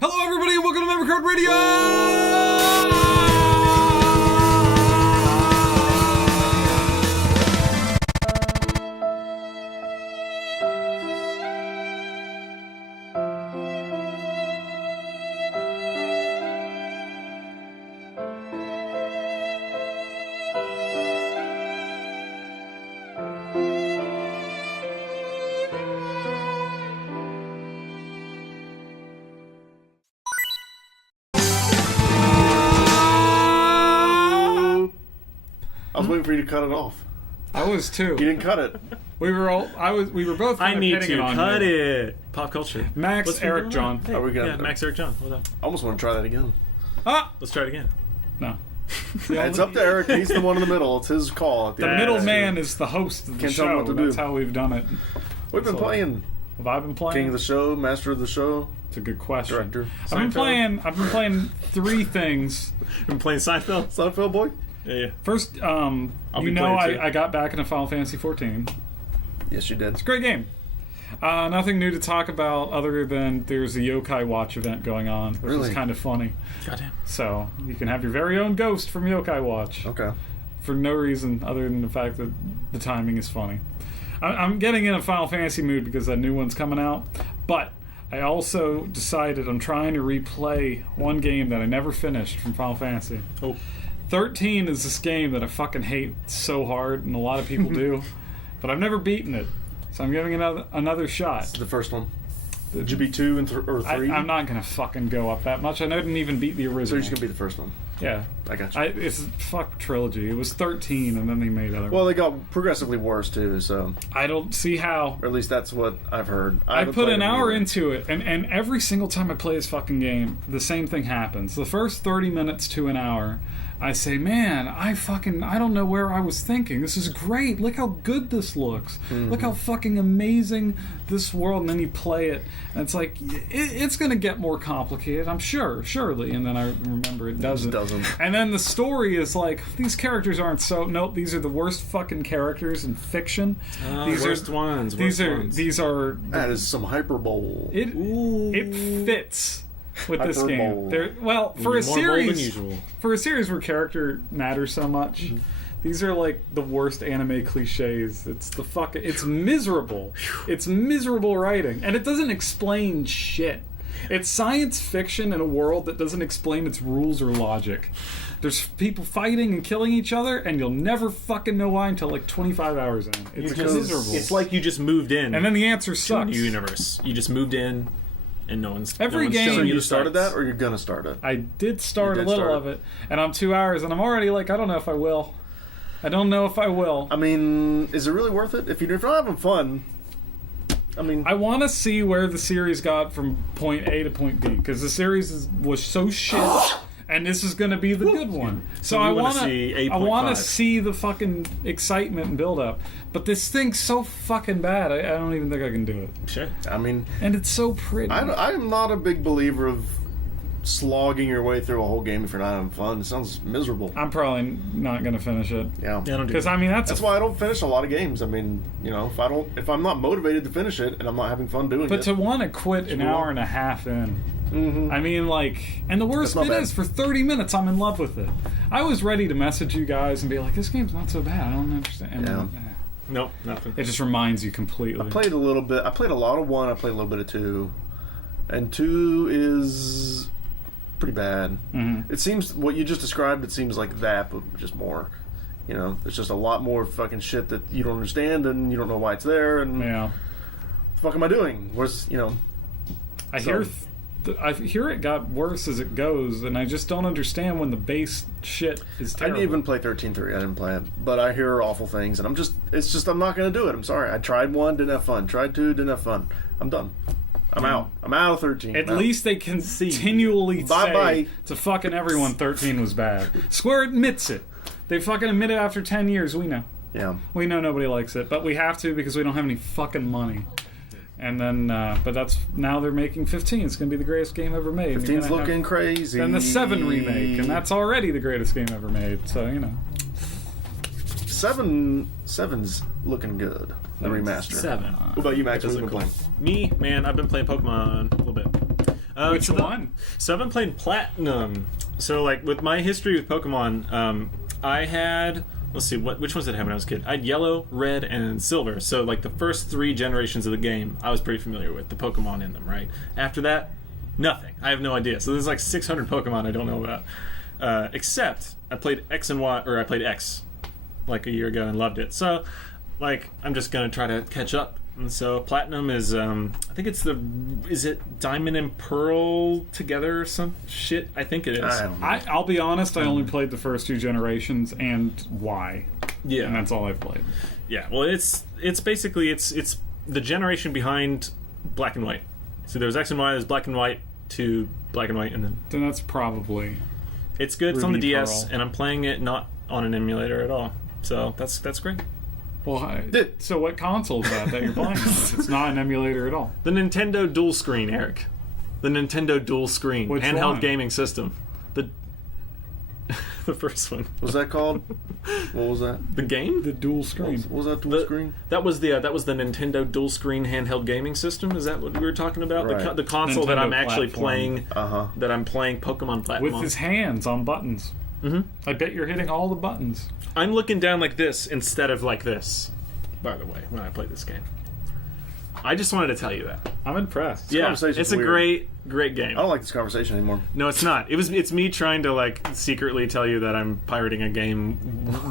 Hello, everybody, and welcome to Memory Card Radio! I was waiting for you to cut it off. I was too. You didn't cut it. We were both. I need to cut you. it. Pop culture. Max, What's Eric, John. Hey, Are we gonna- yeah, Max, Eric, John. What's up? I almost want to try that again. Ah, Let's try it again. no. It's up to Eric. He's the one in the middle. It's his call. At the The end. middle man is the host of the Can't tell him show. what to do. That's how we've done it. We've been So, playing Have I been playing? King of the Show, Master of the Show, It's a good question. Director. I've been playing three things. Been playing Seinfeld? Seinfeld boy. Yeah. First, be playing too. I got back into Final Fantasy 14. Yes, you did. It's a great game. Nothing new to talk about other than there's a Yokai Watch event going on, which Really? is kind of funny. Goddamn. So you can have your very own ghost from Yokai Watch Okay. for no reason other than the fact that the timing is funny. I'm getting in a Final Fantasy mood because that new one's coming out, but I also decided I'm trying to replay one game that I never finished from Final Fantasy. Oh. 13 is this game that I fucking hate so hard, and a lot of people do, but I've never beaten it, so I'm giving it another shot. The first one. Did you beat 2 and or 3? I'm not gonna fucking go up that much. I didn't even beat the So original. you're just gonna beat the first one. Yeah, I got you. it's fuck trilogy. It was 13, and then they made other. Well, they got progressively worse too. So, I don't see how. or at least that's what I've heard. I haven't put played an it hour either. into it, and every single time I play this fucking game, the same thing happens. The first 30 minutes to an hour, I say, man, I don't know where I was thinking. This is great. Look how good this looks. Look how fucking amazing this world. And then you play it, and it's like, it's going to get more complicated, I'm sure, surely. And then I remember it doesn't. And then the story is like, these characters aren't so, nope, these are the worst fucking characters in fiction. Worst ones. These ones. are That is some hyperbole. it fits with this game. Hyperbole. Well, for More a bold than series, usual. where character matters so much, these are like the worst anime cliches. It's miserable. It's miserable writing, and it doesn't explain shit. It's science fiction in a world that doesn't explain its rules or logic. There's people fighting and killing each other, and you'll never fucking know why until like 25 hours in. It's miserable. It's like you just moved in. And then the answer to a sucks. new universe. You just moved in, and no one's Every game- showing So you you the started sights. that, or you're gonna start it? I did start You did a little start. of it, and I'm 2 hours, and I'm already like, I don't know if I will. I don't know if I will. I mean, is it really worth it? If you're not having fun, I mean, I want to see where the series got from point A to point B, because the series was so shit, and this is going to be the good one. So I you wanna want see to. I want to 8.5. see the fucking excitement and build up. But this thing's so fucking bad. I don't even think I can do it. Sure. I mean, And it's so pretty. I'm not a big believer of slogging your way through a whole game if you're not having fun. It sounds miserable. I'm probably not going to finish it. Yeah. Yeah, I don't do Because that. I mean That's why I don't finish a lot of games. I mean, you know, if I'm not motivated to finish it and I'm not having fun doing But it. to want to quit an hour and a half in, I mean, like, and the worst That's bit not is, bad. for 30 minutes, I'm in love with it. I was ready to message you guys and be like, this game's not so bad. I don't understand. And Yeah. then, Nope, nothing. it just reminds you completely. I played a little bit. I played a lot of 1. I played a little bit of 2. And 2 is pretty bad. It seems, what you just described, it seems like that, but just more. You know, there's just a lot more fucking shit that you don't understand and you don't know why it's there and Yeah. what the fuck am I doing? Where's, you know... I hear it got worse as it goes, and I just don't understand when the base shit is I terrible. didn't even play 13.3. I didn't play it. But I hear awful things, and I'm not going to do it. I'm sorry. I tried 1, didn't have fun. Tried 2, didn't have fun. I'm done. I'm out. I'm out of 13. At I'm out. least they continually Bye-bye. say to fucking everyone 13 was bad. Square admits it. They fucking admit it after 10 years. We know. Yeah. We know nobody likes it, but we have to because we don't have any fucking money. And then, but that's, now they're making 15. It's going to be the greatest game ever made. 15's looking crazy. And the 7 remake, and that's already the greatest game ever made. So, you know. 7's looking good. The remaster. 7. What about you, Max? What have you been playing? Me, man, I've been playing Pokemon a little bit. Which one? So I've been playing Platinum. So like with my history with Pokemon, I had, let's see, which ones did I have when I was a kid? I had Yellow, Red, and Silver. So like the first 3 generations of the game, I was pretty familiar with the Pokemon in them, right? After that, nothing. I have no idea. So there's like 600 Pokemon I don't know about. Except I played X and Y, or I played X like a year ago and loved it. So like I'm just gonna try to catch up. And so Platinum is, I think it's is it Diamond and Pearl together or some shit? I think it is. I'll be honest, I only played the first 2 generations and Y. Yeah. And that's all I've played. Yeah, well it's basically, it's the generation behind Black and White. So there's X and Y, there's Black and White to Black and White, and then that's probably... It's good, it's on the Ruby DS, Pearl. and I'm playing it not on an emulator at all. So that's great. Well, so what console is that you're playing on? It's not an emulator at all. The Nintendo Dual Screen, Eric. The Nintendo Dual Screen. Which handheld one? gaming system. The first one. What's that called? What was that? The game? The dual screen. What was that dual screen? That was the Nintendo Dual Screen handheld gaming system. Is that what we were talking about? Right. The console that Nintendo I'm actually platform. playing. That I'm playing Pokemon Platinum With on. his hands on buttons. Mm-hmm. I bet you're hitting all the buttons. I'm looking down like this instead of like this. By the way, when I play this game, I just wanted to tell you that. I'm impressed. Yeah, conversation's it's a weird. great game. I don't like this conversation anymore. No, it's not. It's me trying to like secretly tell you that I'm pirating a game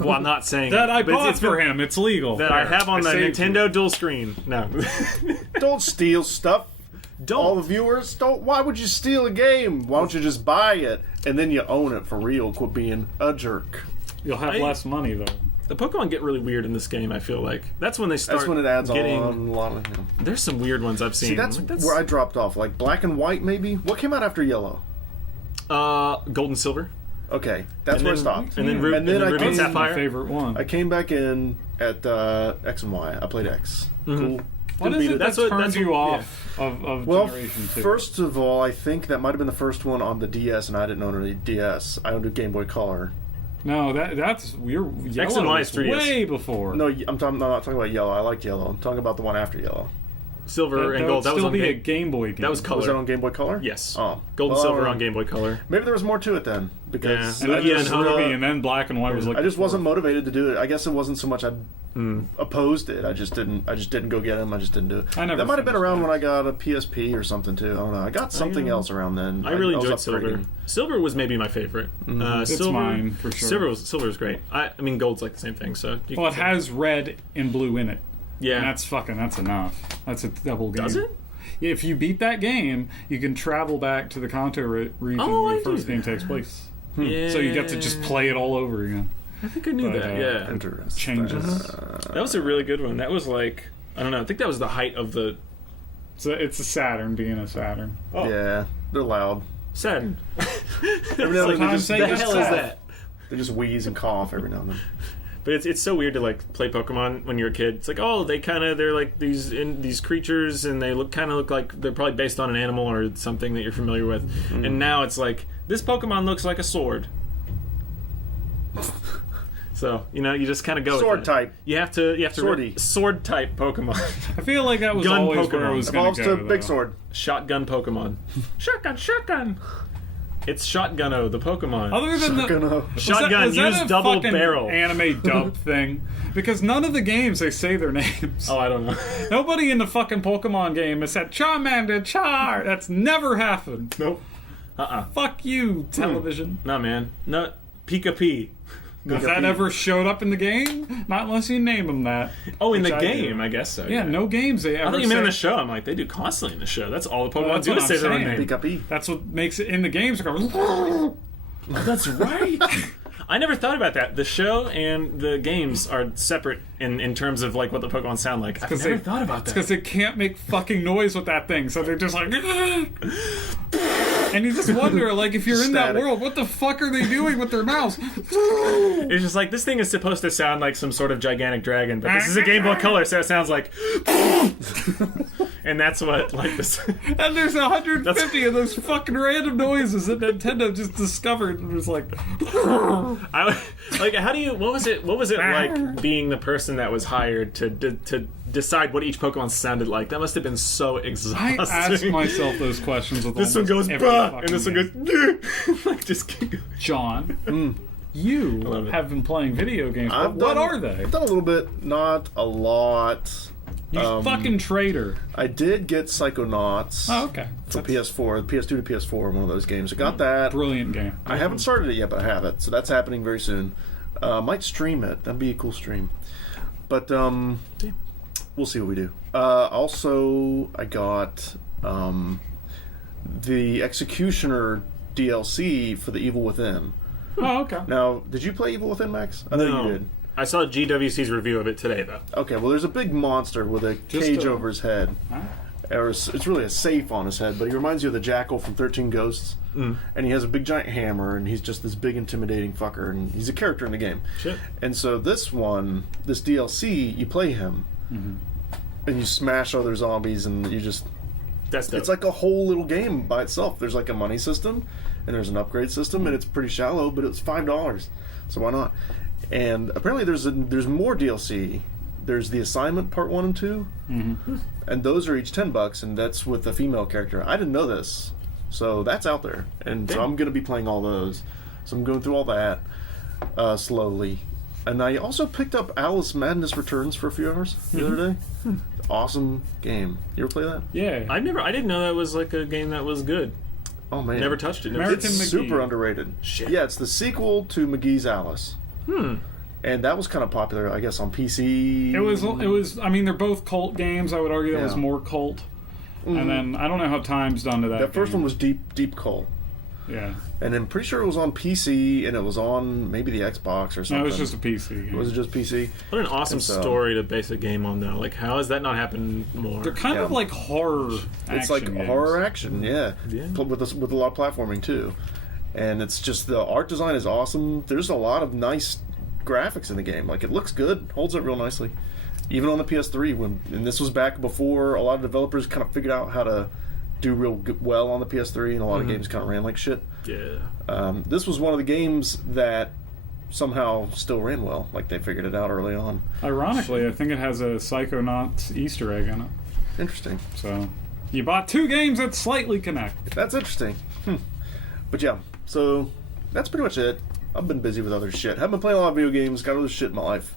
while not saying That I but bought it's for him. It's legal. that I have on the saved Nintendo Dual Screen. No, Don't steal stuff. don't. All the viewers don't. Why would you steal a game? Why don't you just buy it and then you own it for real? Quit being a jerk. You'll have less money though. The Pokemon get really weird in this game. I feel like that's when they start. That's when it adds getting, on a lot of. You know. There's some weird ones I've seen. See, that's, Like, where I dropped off. Like Black and White, maybe. What came out after Yellow? Gold and Silver, Okay, that's and where then, it stopped. and then, And then I Ruby and came- My Sapphire. favorite one. I came back in at X and Y. I played X. Cool. What is it that That's what- turns that's you what- off of Well, Generation 2? first of all, I think that might have been the first one on the DS, and I didn't own any DS. I owned a Game Boy Color. No, that's we're X and Y is 3DS. way before. No, I'm not talking about Yellow. I liked Yellow. I'm talking about the one after Yellow. Silver that and would Gold. That still was on be a Game. Game Boy game. That was color. Was that on Game Boy Color? Yes. Oh, Gold and well, Silver on Game Boy Color. Maybe there was more to it then, because Yeah. I Yeah, just, and Ruby, and then Black and White was like. I just wasn't motivated to do it. I guess it wasn't so much I opposed it. I just didn't go get them. I just didn't do it. I never That might have been finished around that. when I got a PSP or something too. I don't know. I got something else around then. I really was enjoyed Silver. upgrading. Silver was maybe my favorite. It's Silver, mine, for sure. Silver was great. I mean, Gold's like the same thing. So you Well, it can- has red and blue in it. yeah. And that's enough. That's a double game. Does it? Yeah, if you beat that game, you can travel back to the Kanto region Oh, where I the first do game that. takes place. Yeah. So you get to just play it all over again. I think I knew But, that. Yeah. Interesting. Changes. That was a really good one. That was like, I don't know. I think that was the height of the So it's a Saturn being a Saturn. Oh. Yeah, they're loud. Saturn. Every now and then they Sometimes just, they the just hell is cough. that? they just wheeze and cough every now and then. But it's so weird to like play Pokemon when you're a kid. It's like, oh, they're like these creatures, and they look like they're probably based on an animal or something that you're familiar with. And now it's like this Pokemon looks like a sword. So you just kind of go Sword with it. type. You have to Swordy. sword type Pokemon, I feel like that was Gun always where Pokemon. it was going Evolves to to go. Big though. Sword. shotgun Pokemon, shotgun. It's Shotgun-O, the Pokemon. Other than the Shotgun-O. Shotgun was that used a double fucking barrel. anime dub thing, because none of the games they say their names. Oh, I don't know. Nobody in the fucking Pokemon game has said Charmander, Char. That's never happened. Nope. Fuck you, television. No, man. No. Pika-Pee. Has that ever showed up in the game? Not unless you name them that. Oh, in Which the I game, do. I guess so. Yeah, no games they ever I thought you meant say. in the show. I'm like, they do constantly in the show. That's all the Pokemon that's do what is say I'm their own saying. name. Pika-Pee. That's what makes it in the games. Go, That's right. I never thought about that. The show and the games are separate in terms of like what the Pokemon sound like. I've never thought about that. because they can't make fucking noise with that thing, so they're just like. And you just wonder, like, if you're in that Static. world, what the fuck are they doing with their mouths? It's just like this thing is supposed to sound like some sort of gigantic dragon, but this is a Game Boy Color, so it sounds like. And that's what like this. And there's 150 of those fucking random noises that Nintendo just discovered and was like. Like how do you? What was it like being the person that was hired to decide what each Pokemon sounded like. That must have been so exhausting. I ask myself those questions with this one goes every bah, and this fucking one goes like just keep going. John, you have been playing video games. What are they? I've done a little bit, not a lot. You fucking traitor. I did get Psychonauts. Oh, okay. For PS4, PS2 to PS4, one of those games. I got that. Brilliant game. I haven't started it yet, but I have it, so that's happening very soon. Might stream it. That'd be a cool stream. But we'll see what we do. Also, I got the Executioner DLC for the Evil Within. Oh, okay. Now, did you play Evil Within, Max? I know you did. I saw GWC's review of it today, though. Okay, well, there's a big monster with a cage over his head. Or it's really a safe on his head, but he reminds you of the Jackal from 13 Ghosts. And he has a big giant hammer, and he's just this big intimidating fucker, and he's a character in the game. Shit. And so this DLC, you play him, and you smash other zombies, and you just... That's dope. It's like a whole little game by itself. There's like a money system, and there's an upgrade system, and it's pretty shallow, but it's $5, so why not? And apparently there's more DLC. There's the Assignment Part 1 and 2, and those are each $10, and that's with a female character. I didn't know this, so that's out there, and so I'm going to be playing all those. So I'm going through all that slowly. And I also picked up Alice Madness Returns for a few hours the other day. Awesome game. You ever play that? Yeah. I didn't know that was like a game that was good. Oh man, Never touched it. American It's McGee. super underrated. Shit. Yeah, it's the sequel to McGee's Alice. And that was kind of popular, I guess, on PC. It was. I mean, they're both cult games. I would argue that was more cult. And then I don't know how time's done to that. That first game. one was deep cult. Yeah. And I'm pretty sure it was on PC, and it was on maybe the Xbox or something. No, it was just a PC game. Was it just PC? What an awesome story to base a game on, though. Like, how has that not happened more? They're kind of like horror. It's like games. horror action, yeah. With a lot of platforming too, and it's just the art design is awesome. There's a lot of nice graphics in the game. Like it looks good, holds up real nicely, even on the PS3. And this was back before a lot of developers kind of figured out how to do real well on the PS3, and a lot of games kind of ran like shit. Yeah. This was one of the games that somehow still ran well. Like they figured it out early on. Ironically, I think it has a Psychonauts Easter egg in it. Interesting. So you bought two games that slightly connect. That's interesting. But yeah, so that's pretty much it. I've been busy with other shit. Haven't been playing a lot of video games. Got other shit in my life.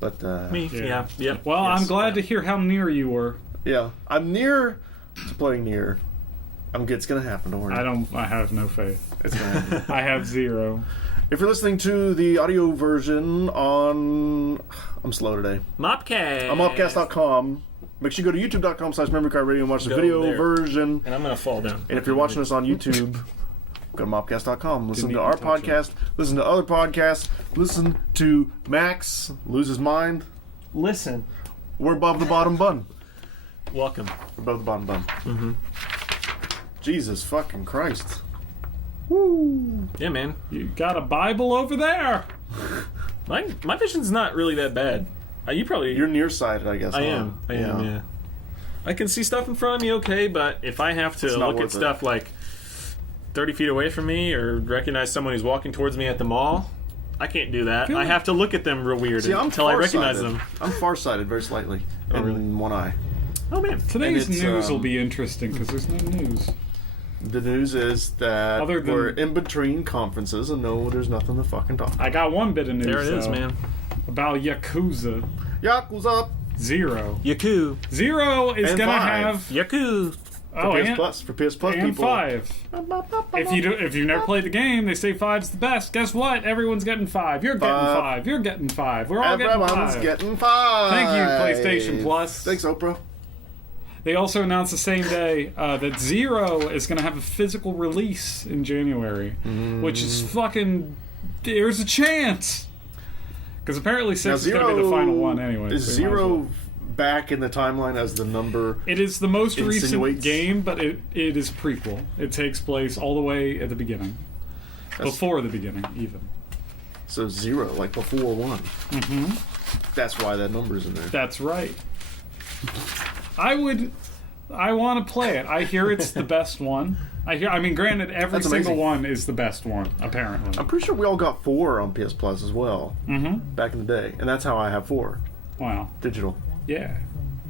But Me, yeah. Well, Yes. I'm glad to hear how near you were. yeah, I'm near to playing near. It's gonna happen. Don't worry. I have no faith. It's gonna happen. I have zero. If you're listening to the audio version on, I'm slow today. Mopcast. On mopcast.com. Make sure you go to youtube.com/memorycardradio and watch the Go video there. version. And I'm gonna fall down. And if you're watching us on YouTube, go to mopcast.com. Listen Didn't to our even touch podcast. Listen to other podcasts. Listen to Max lose his mind. Listen. We're above the bottom bun. Welcome. We're above the bottom bun. Jesus fucking Christ. Woo. Yeah, man. You got a Bible over there? My vision's not really that bad. You're nearsighted, I guess. I am, yeah. I can see stuff in front of me okay, but if I have to It's not look at worth it. stuff like 30 feet away from me or recognize someone who's walking towards me at the mall, I can't do that. I have to look at them real weird See, I'm until I recognize farsighted. them. I'm farsighted very slightly in one eye. Oh, man. Today's And it's, news will be interesting because there's no news. The news is that Other than- we're in between conferences and no, there's nothing to fucking talk about. I got one bit of news. There it is, though, man. About Yakuza Yakuza 0. Yaku. 0 is And gonna 5. have Yaku. for PS Plus for PS Plus and people. 5. If you've never played the game, they say 5's the best. Guess what? Everyone's getting 5. You're getting 5. You're getting 5. We're all Everyone's getting 5. getting 5. Thank you, PlayStation Plus. Thanks, Oprah. They also announced the same day that 0 is going to have a physical release in January, which is fucking. There's a chance. Because apparently 6 is going to be the final one anyway. Is so you might as 0 well. back in the timeline as the number? It is the most recent insinuates- game, but it is prequel. It takes place all the way at the beginning. Before the beginning, even. So 0, like before 1. That's why that number's in there. That's right. I want to play it. I hear it's the best one. I mean, granted, every That's single amazing. one is the best one, apparently. I'm pretty sure we all got 4 on PS Plus as well. Back in the day. And that's how I have 4. Wow. Digital. Yeah.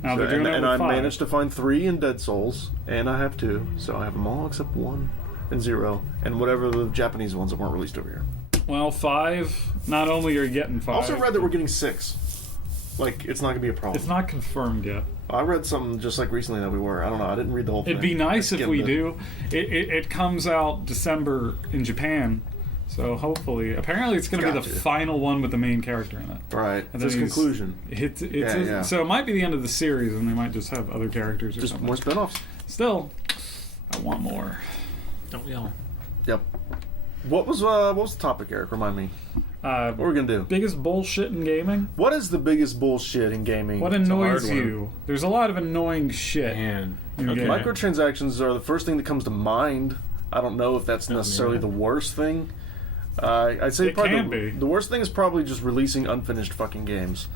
Now So, they're doing it and with I 5. managed to find 3 in Dead Souls, and I have 2, so I have them all except 1 and 0, and whatever the Japanese ones that weren't released over here. Well, 5. Not only are you getting 5. I also read that we're getting 6. Like, it's not going to be a problem. It's not confirmed yet. I read something just like recently that we were. I don't know. I didn't read the whole thing. It'd be nice I if skimmed we it. do. It comes out December in Japan, so hopefully. Apparently, it's going to be Got the to. final one with the main character in it. Right. And It's then his conclusion. Yeah. So it might be the end of the series, and they might just have other characters or Just something. more spin-offs. Still, I want more. Don't we all? Yep. What was the topic, Eric? Remind me. What are we going to do? Biggest bullshit in gaming? What is the biggest bullshit in gaming? What annoys you? There's a lot of annoying shit. Man. in Okay. gaming. Microtransactions are the first thing that comes to mind. I don't know if that's necessarily the worst thing. I'd say It probably can be. the worst thing is probably just releasing unfinished fucking games.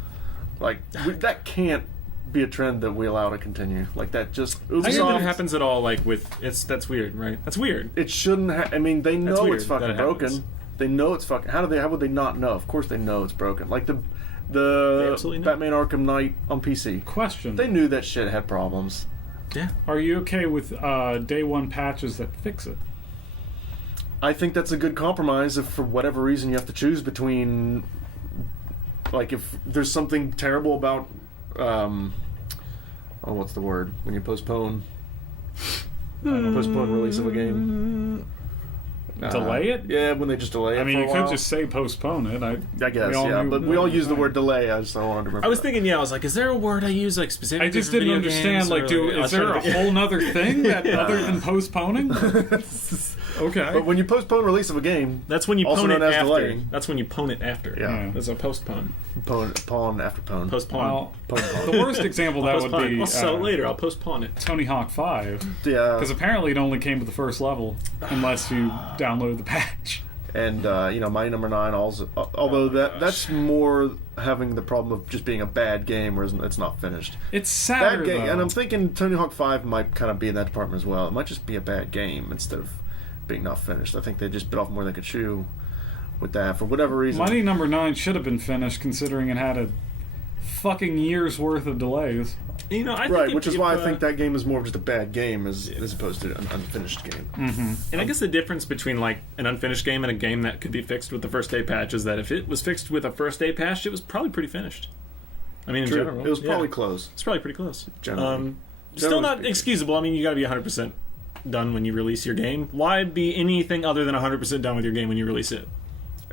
Like that can't be a trend that we allow to continue. Like that just I hear that Ubisoft. it happens at all, like with that's weird, right? That's weird. It shouldn't. I mean, they know weird it's fucking that it broken. happens. They know it's fucking. How would they not know? Of course, they know it's broken. Like They the absolutely know. Batman Arkham Knight on PC. Question. They knew that shit had problems. Yeah. Are you okay with day one patches that fix it? I think that's a good compromise if for whatever reason you have to choose between, like, if there's something terrible about, what's the word? When you postpone release of a game. Delay it? Yeah, when they just delay it I mean, for a you could while. just say postpone it. I guess, we all yeah, knew- but we all use the word delay. I just don't want to remember I was that. thinking, I was like, is there a word I use like specifically? I just for didn't video understand. games, Like, or, I is was there a trying to think- whole nother thing that other than postponing? Okay. But when you postpone release of a game, That's when you Also pone it known as after. delaying. That's when you pone it after. Yeah. That's a postpone. pawn after pawn. Postpone. Well, Postpone. the worst example that would Postpone. be I'll sell it later. I'll postpone it. Tony Hawk 5. Yeah, Because apparently it only came with the first level, unless you download the patch. and Mighty Number 9 also. Although that's more having the problem of just being a bad game, whereas it's not finished. It's sadder, Bad game, though. and I'm thinking Tony Hawk 5 might kind of be in that department as well. It might just be a bad game instead of being not finished. I think they just bit off more than they could chew with that for whatever reason. Mighty Number 9 should have been finished, considering it had a fucking year's worth of delays. You know, I think Right, if- which is if, why I think that game is more of just a bad game as opposed to an unfinished game. And I guess the difference between like an unfinished game and a game that could be fixed with the first day patch is that if it was fixed with a first day patch, it was probably pretty finished. I mean, in True. general, It was yeah. probably close. It's probably pretty close. Generally. Still Generally not speaking. excusable. I mean, you got to be 100% done when you release your game. Why be anything other than 100% done with your game when you release it?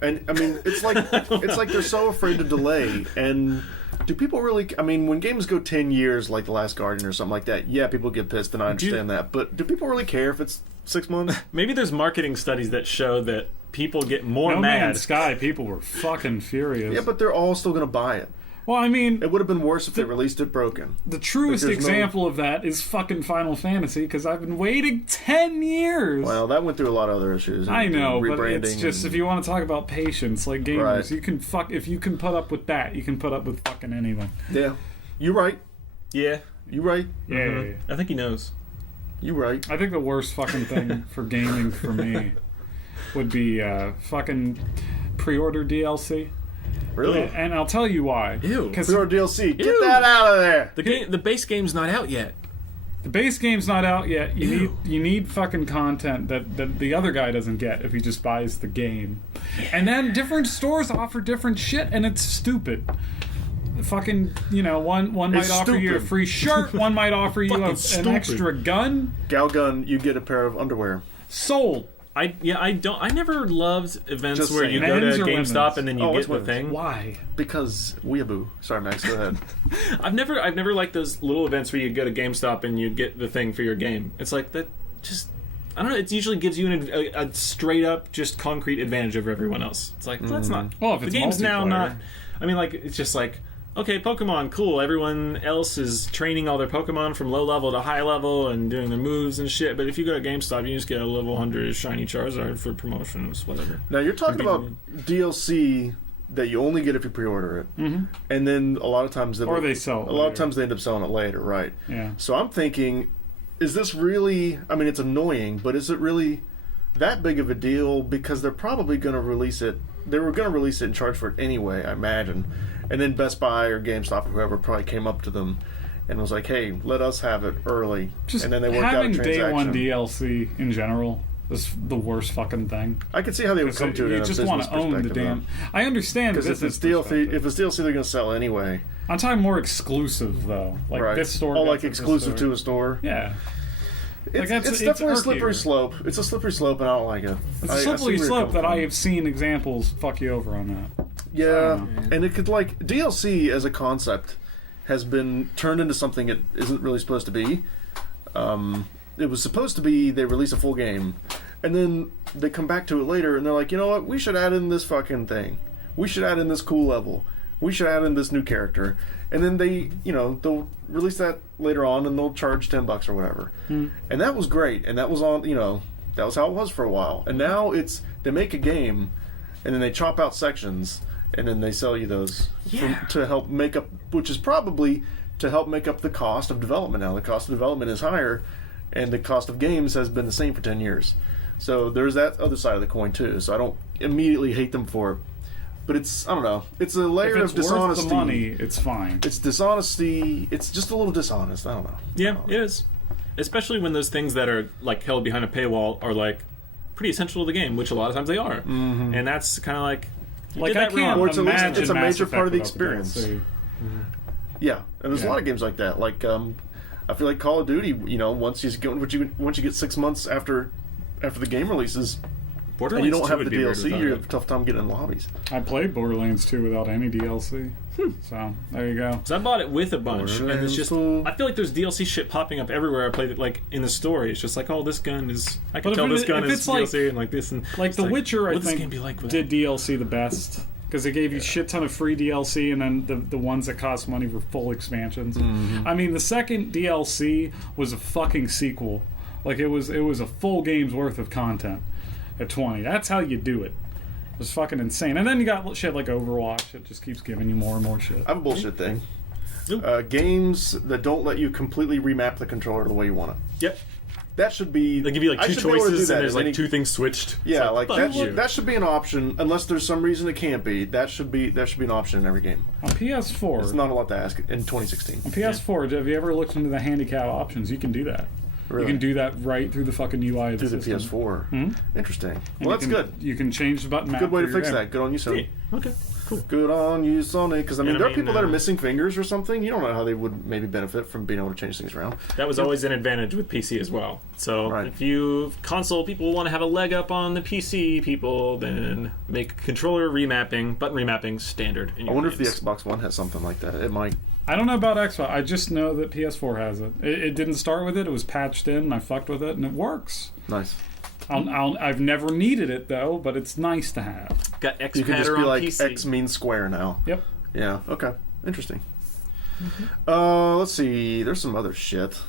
And I mean, it's like they're so afraid to delay. And do people really? I mean, when games go 10 years, like The Last Guardian or something like that, yeah, people get pissed, and I understand that. But do people really care if it's 6 months? Maybe there's marketing studies that show that people get more No mad. Man's Sky, people were fucking furious. Yeah, but they're all still going to buy it. Well, I mean, It would have been worse if they released it broken. the truest There's no- example of that is fucking Final Fantasy, because I've been waiting 10 years. Well, that went through a lot of other issues. I know, but rebranding it's just, and- if you want to talk about patience, like gamers, Right. you can if you can put up with that, you can put up with fucking anything. Yeah, you right. Yeah, You right. Yeah. I think he knows. You right. I think the worst fucking thing for gaming for me would be fucking pre-order DLC. Really? And I'll tell you why. Ew. Because Pre-order DLC. Get Ew. that out of there. The base game's not out yet. the base game's not out yet. You need fucking content that the other guy doesn't get if he just buys the game. And then different stores offer different shit, and it's stupid. Fucking, one might It's offer you a stupid. free shirt, one might offer you an stupid. extra gun. Galgun, you get a pair of underwear. Sold. I never loved events Just where you saying. go to Men's or GameStop women's? and then you Oh, get it's the women's. thing. Why? Because weeaboo. Sorry, Max, go ahead. I've never liked those little events where you go to GameStop and you get the thing for your game. It's like that. Just I don't know. It usually gives you a straight up, just concrete advantage over everyone else. It's like that's not. Well, if the it's game's now multiplayer. not. I mean, like it's just like. Okay, Pokemon, cool. Everyone else is training all their Pokemon from low level to high level and doing their moves and shit. But if you go to GameStop, you just get a level 100 shiny Charizard for promotions, whatever. Now, you're talking about DLC that you only get if you pre-order it. Mm-hmm. And then a lot of times... Or they sell it A lot of later. times they end up selling it later, right? Yeah. So I'm thinking, is this really... I mean, it's annoying, but is it really that big of a deal? Because they're probably going to release it they were going to release it and charge for it anyway, I imagine. And then Best Buy or GameStop or whoever probably came up to them and was like, "Hey, let us have it early." Just and then they worked out a transaction. Having day one DLC in general is the worst fucking thing. I can see how they would come to it. You in a just want to own the damn. I understand because if it's DLC, they're going to sell anyway. I'm talking more exclusive though, like right. this store. Oh, like exclusive to a store. Yeah. It's definitely a slippery slope. It's a slippery slope, and I don't like it. It's a slippery slope that I have seen examples fuck you over on that. Yeah, and it could, like, DLC as a concept has been turned into something it isn't really supposed to be. It was supposed to be they release a full game, and then they come back to it later, and they're like, you know what, we should add in this fucking thing. We should add in this cool level. We should add in this new character. And then they'll release that later on, and they'll charge $10 or whatever. And that was great, and that was on, that was how it was for a while. And now they make a game, and then they chop out sections, and then they sell you those to help make up, which is probably to help make up the cost of development now. The cost of development is higher, and the cost of games has been the same for 10 years. So there's that other side of the coin too. So I don't immediately hate them for it. But it's, I don't know, it's a layer of dishonesty. Worth the money, it's fine. It's dishonesty. It's just a little dishonest. I don't know. Yeah, it is. Especially when those things that are like held behind a paywall are like pretty essential to the game, which a lot of times they are. Mm-hmm. And that's kind of like I can't or it's imagine a major part of the Mass Effect without experience. Yeah, and there's a lot of games like that. Like I feel like Call of Duty. Once you get 6 months after the game releases. And you don't have the DLC, you have a tough time getting in lobbies. I played Borderlands 2 without any DLC. So, there you go. So I bought it with a bunch, and it's just... I feel like there's DLC shit popping up everywhere I played it, like, in the story. It's just like, oh, this gun is... I can tell this gun is DLC, and like this, and... Like, The Witcher, I think, did DLC the best. Because they gave you a shit ton of free DLC, and then the ones that cost money were full expansions. Mm-hmm. I mean, the second DLC was a fucking sequel. Like, it was a full game's worth of content. At 20. That's how you do it. It was fucking insane. And then you got shit like Overwatch. It just keeps giving you more and more shit. I have a bullshit thing. Games that don't let you completely remap the controller the way you want it. Yep. That should be... They give you like two choices and there's like two things switched. Yeah, like that should be an option, unless there's some reason it can't be. That should be an option in every game. On PS4... It's not a lot to ask in 2016. On PS4, have you ever looked into the handicap options? You can do that. Really? You can do that right through the fucking UI of the system. Through the PS4. Mm-hmm. Well, that's good. You can change the button map. Good way to fix that. Good on you, Sony. Yeah. Okay, cool. Good on you, Sony. Because, there are people that are missing fingers or something. You don't know how they would maybe benefit from being able to change things around. That was always an advantage with PC as well. So if you console people want to have a leg up on the PC people, then make controller remapping, button remapping standard in your I wonder games. if the Xbox One has something like that. It might. I don't know about Xbox. I just know that PS4 has it. It didn't start with it. It was patched in, and I fucked with it, and it works. Nice. I've never needed it, though, but it's nice to have. Got X You can just be like, PC. X means square now. Yep. Yeah, okay. Interesting. Mm-hmm. Let's see. There's some other shit.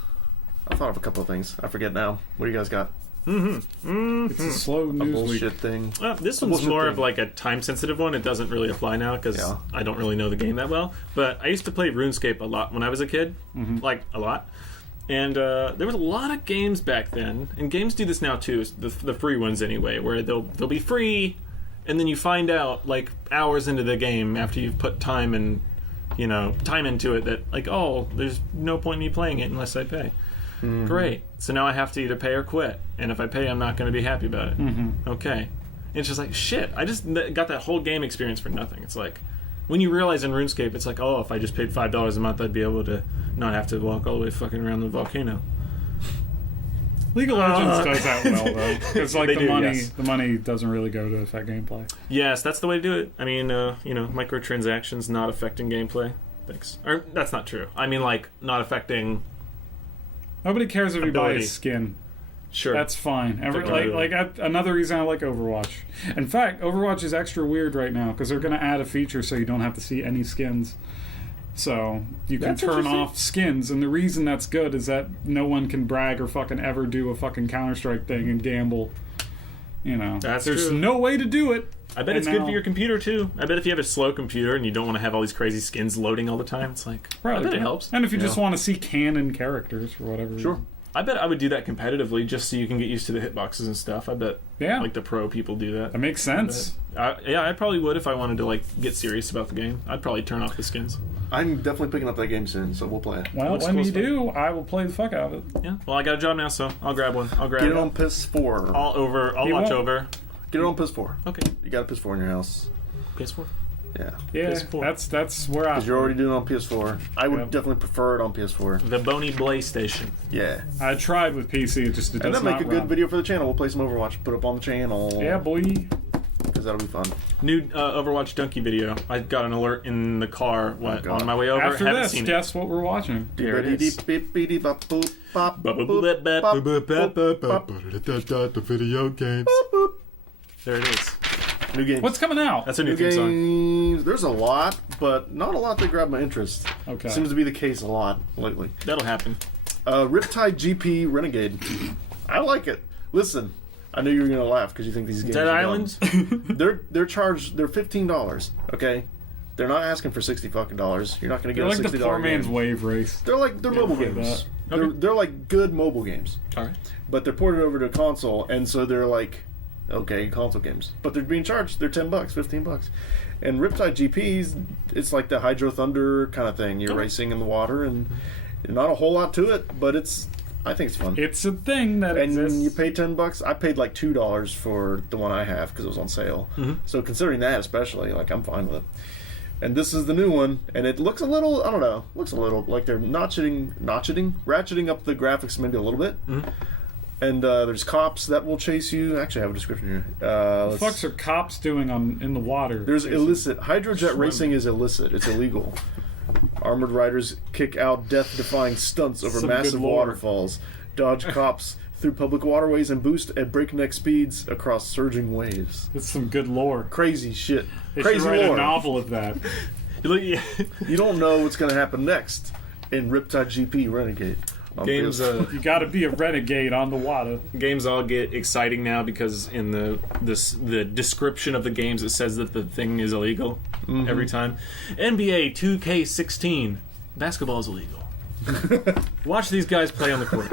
I thought of a couple of things. I forget now. What do you guys got? It's a slow news bullshit week. thing. This one's more of like a time-sensitive one. It doesn't really apply now because I don't really know the game that well. But I used to play RuneScape a lot when I was a kid. Mm-hmm. Like, a lot. And there was a lot of games back then. And games do this now, too. The free ones, anyway. Where they'll be free, and then you find out, like, hours into the game after you've put time into it that, like, oh, there's no point in me playing it unless I pay. Mm-hmm. Great. So now I have to either pay or quit. And if I pay, I'm not going to be happy about it. Mm-hmm. Okay. And it's just like, shit, I just got that whole game experience for nothing. It's like, when you realize in RuneScape, it's like, oh, if I just paid $5 a month, I'd be able to not have to walk all the way fucking around the volcano. League of Legends does that well, though. Because like the money doesn't really go to affect gameplay. Yes, that's the way to do it. I mean, microtransactions not affecting gameplay. Thanks. Or, that's not true. I mean, like, not affecting... Nobody cares if you buy a skin. Sure. That's fine. Another reason I like Overwatch. In fact, Overwatch is extra weird right now because they're going to add a feature so you don't have to see any skins. So you can turn off skins, and the reason that's good is that no one can brag or fucking ever do a fucking Counter-Strike thing and gamble. There's no way to do it. I bet it's good for your computer, too. I bet if you have a slow computer and you don't want to have all these crazy skins loading all the time, it's like, I bet it helps. And if you just want to see canon characters for whatever reason. I bet I would do that competitively just so you can get used to the hitboxes and stuff. I bet like the pro people do that. That makes sense. I probably would if I wanted to like get serious about the game. I'd probably turn off the skins. I'm definitely picking up that game soon, so we'll play it. Well, when you do, I will play the fuck out of it. Yeah. Well, I got a job now, so I'll grab one. Get it on PS4. I'll watch over. Get it on PS4. Okay. You got a PS4 in your house. PS4. Yeah. PS4. That's where I. Because you're already doing it on PS4. I would definitely prefer it on PS4. The Bony PlayStation. Yeah. I tried with PC, it just does not And then make a good run. video for the channel. We'll play some Overwatch, put up on the channel. Yeah, boy. Because that'll be fun. New Overwatch Donkey video. I got an alert in the car on my way over. After Haven't this, seen guess what we're watching? There it is. The video games. There it is. New games. What's coming out? That's a new New theme song. games? There's a lot, but not a lot that grab my interest. Okay. Seems to be the case a lot lately. That'll happen. Riptide GP Renegade. I like it. Listen, I knew you were gonna laugh because you think these games Dead are Island? dumb. They're charged. They're $15. Okay, they're not asking for $60 fucking dollars. You're not gonna get They're a like $60 the poor man's game. wave race. They're mobile like games. that. Okay. They're like good mobile games, All right. but they're ported over to console, and so they're like okay console games, but they're being charged. They're $10, $15. And Riptide GPs, it's like the Hydro Thunder kind of thing. You're racing in the water, and not a whole lot to it, but I think it's fun. It's a thing that And exists. you pay $10. I paid like $2 for the one I have because it was on sale. So considering that, especially, like I'm fine with it. And this is the new one, and it looks a little, I don't know, looks a little like they're ratcheting up the graphics maybe a little bit. And there's cops that will chase you. Actually, I have a description here. What the fucks are cops doing in the water? There's illicit. Hydrojet racing is illicit. It's illegal. Armored riders kick out death-defying stunts over Some good massive lore. waterfalls, dodge cops through public waterways, and boost at breakneck speeds across surging waves. It's some good lore. Crazy shit. They Crazy should write lore. a novel of that. You don't know what's going to happen next in Riptide GP Renegade. Games You got to be a renegade on the water. games all get exciting now because in the description of the games it says that the thing is illegal every time. NBA 2K16. Basketball is illegal. Watch these guys play on the court.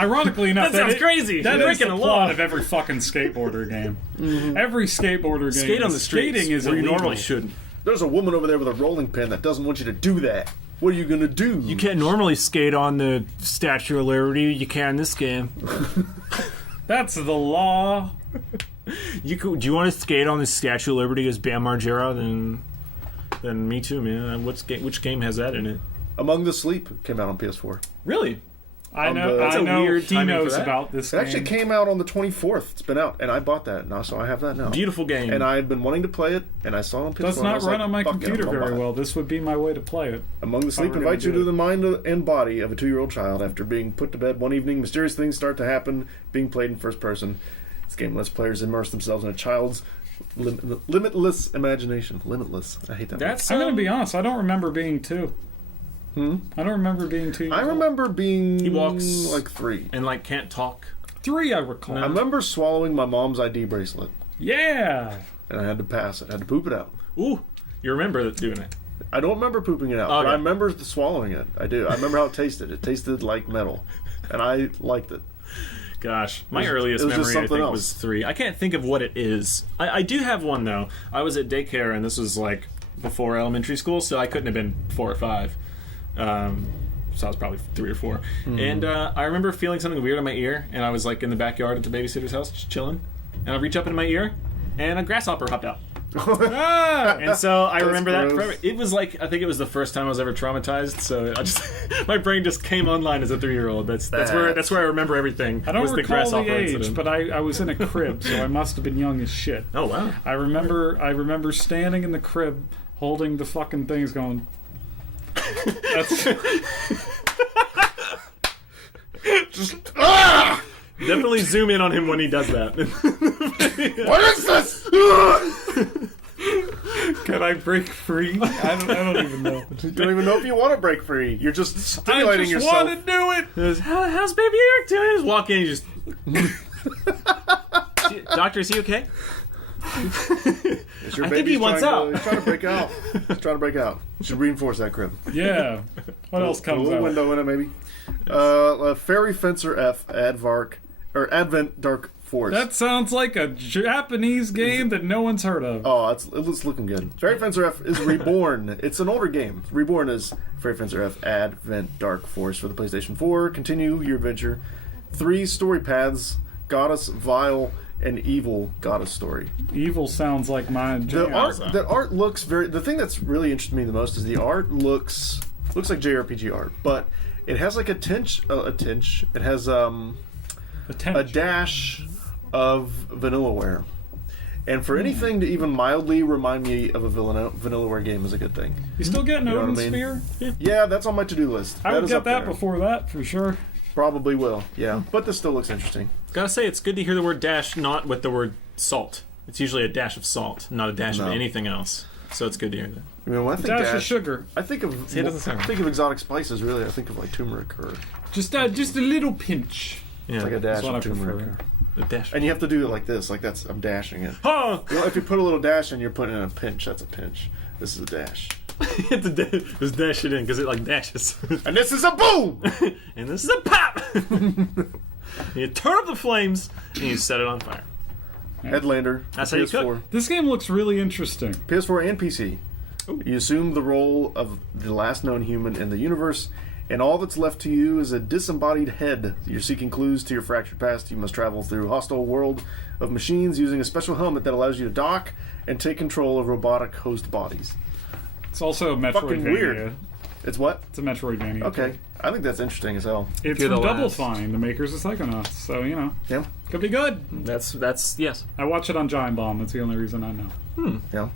Ironically enough, That sounds crazy. That You're is the breaking the plot law. of every fucking skateboarder game. Every skateboarder game. Skate on the streets Skating is where you illegal. normally shouldn't. There's a woman over there with a rolling pin that doesn't want you to do that. What are you going to do? You can't normally skate on the Statue of Liberty. You can in this game. That's the law. Do you want to skate on the Statue of Liberty as Bam Margera? Then me too, man. Which game has that in it? Among the Sleep came out on PS4. Really? I know. That's I a know. weird He timing for knows that. about this. It actually game. came out on the 24th. It's been out, and I bought that now, so I have that now. Beautiful game. And I've been wanting to play it, and I saw it on PS4. Does and I not was run like, on my "Fuck it, computer I'm gonna very buy it." well. This would be my way to play it. Among the Sleep we're invites you gonna to do the mind and body of a 2-year-old child after being put to bed one evening. Mysterious things start to happen, being played in first person. This game lets players immerse themselves in a child's limitless imagination. Limitless. I hate that. That's I'm going to be honest. I don't remember being 2. I don't remember being 2. I remember being He walks like 3. and like can't talk. 3. I recall. I remember swallowing my mom's ID bracelet, Yeah. and I had to pass it. I had to poop it out. Ooh, you remember doing it? I don't remember pooping it out, Okay. but I remember swallowing it. I do. I remember how it tasted. It tasted like metal, and I liked it. Gosh, my It earliest was just memory I something think else. was 3. I can't think of what it is. I do have one though. I was at daycare and this was like before elementary school, so I couldn't have been 4 or 5. So I was probably 3 or 4. And I remember feeling something weird in my ear, and I was like in the backyard at the babysitter's house just chilling, and I reach up in my ear, and a grasshopper hopped out. And so I remember that gross. forever. It was like, I think it was the first time I was ever traumatized, so I just my brain just came online as a 3-year-old. That's where I remember everything. I don't was the recall the grasshopper age, incident. but I was in a crib, so I must have been young as shit. Oh wow. I remember standing in the crib, holding the fucking things, going. That's Definitely zoom in on him when he does that. What is this? Can I break free? I don't even know. You don't even know if you want to break free. You're just I stimulating just yourself. want to do it. How's baby Eric doing? Just walk in, and just. Doctor, is he okay? It's your I think baby's he wants out. He's trying to break out. He's trying to break out. You should reinforce that crib. Yeah. What else Put a comes little out? window in it, maybe. Fairy Fencer F Advent Dark Force. That sounds like a Japanese game that no one's heard of. Oh, it's looking good. Fairy Fencer F is Reborn. It's an older game. Reborn is Fairy Fencer F Advent Dark Force for the PlayStation 4. Continue your adventure. 3 story paths: Goddess, Vile, and Evil Goddess story. Evil sounds like my jam. The art looks very. The thing that's really interested me the most is the art looks like JRPG art, but it has like a tinge. It has a dash of Vanillaware. And for anything to even mildly remind me of a Vanillaware game is a good thing. You still getting You know Odin what I mean? Sphere? Yeah, that's on my to-do list. I would is get up that there. before that for sure. Probably will, yeah. But this still looks interesting. Gotta say, it's good to hear the word dash not with the word salt. It's usually a dash of salt, not a dash of anything else. So it's good to hear that. I mean, when I think Dash of sugar. I think of See, it doesn't sound right. exotic spices. Really, I think of like turmeric or Just a little pinch. Yeah. like a dash That's what of I prefer. turmeric. A dash. And you have to do it like this, like that's I'm dashing it. Oh! You know, if you put a little dash in, you're putting in a pinch. That's a pinch. This is a dash. Just dash it in because it like dashes. And this is a boom. And this is a pop! You turn up the flames and you set it on fire. Headlander. That's how you PS4. cook. This game looks really interesting. PS4 and PC. Ooh. You assume the role of the last known human in the universe, and all that's left to you is a disembodied head. You're seeking clues to your fractured past. You must travel through a hostile world of machines using a special helmet that allows you to dock and take control of robotic host bodies. It's also a Fucking Metroidvania. weird. It's what? It's a Metroidvania. Okay. I think that's interesting as hell. It's You're from the Double last. Fine, the makers of Psychonauts. So, you know, Yeah. could be good. That's yes. I watch it on Giant Bomb. That's the only reason I know. Yeah.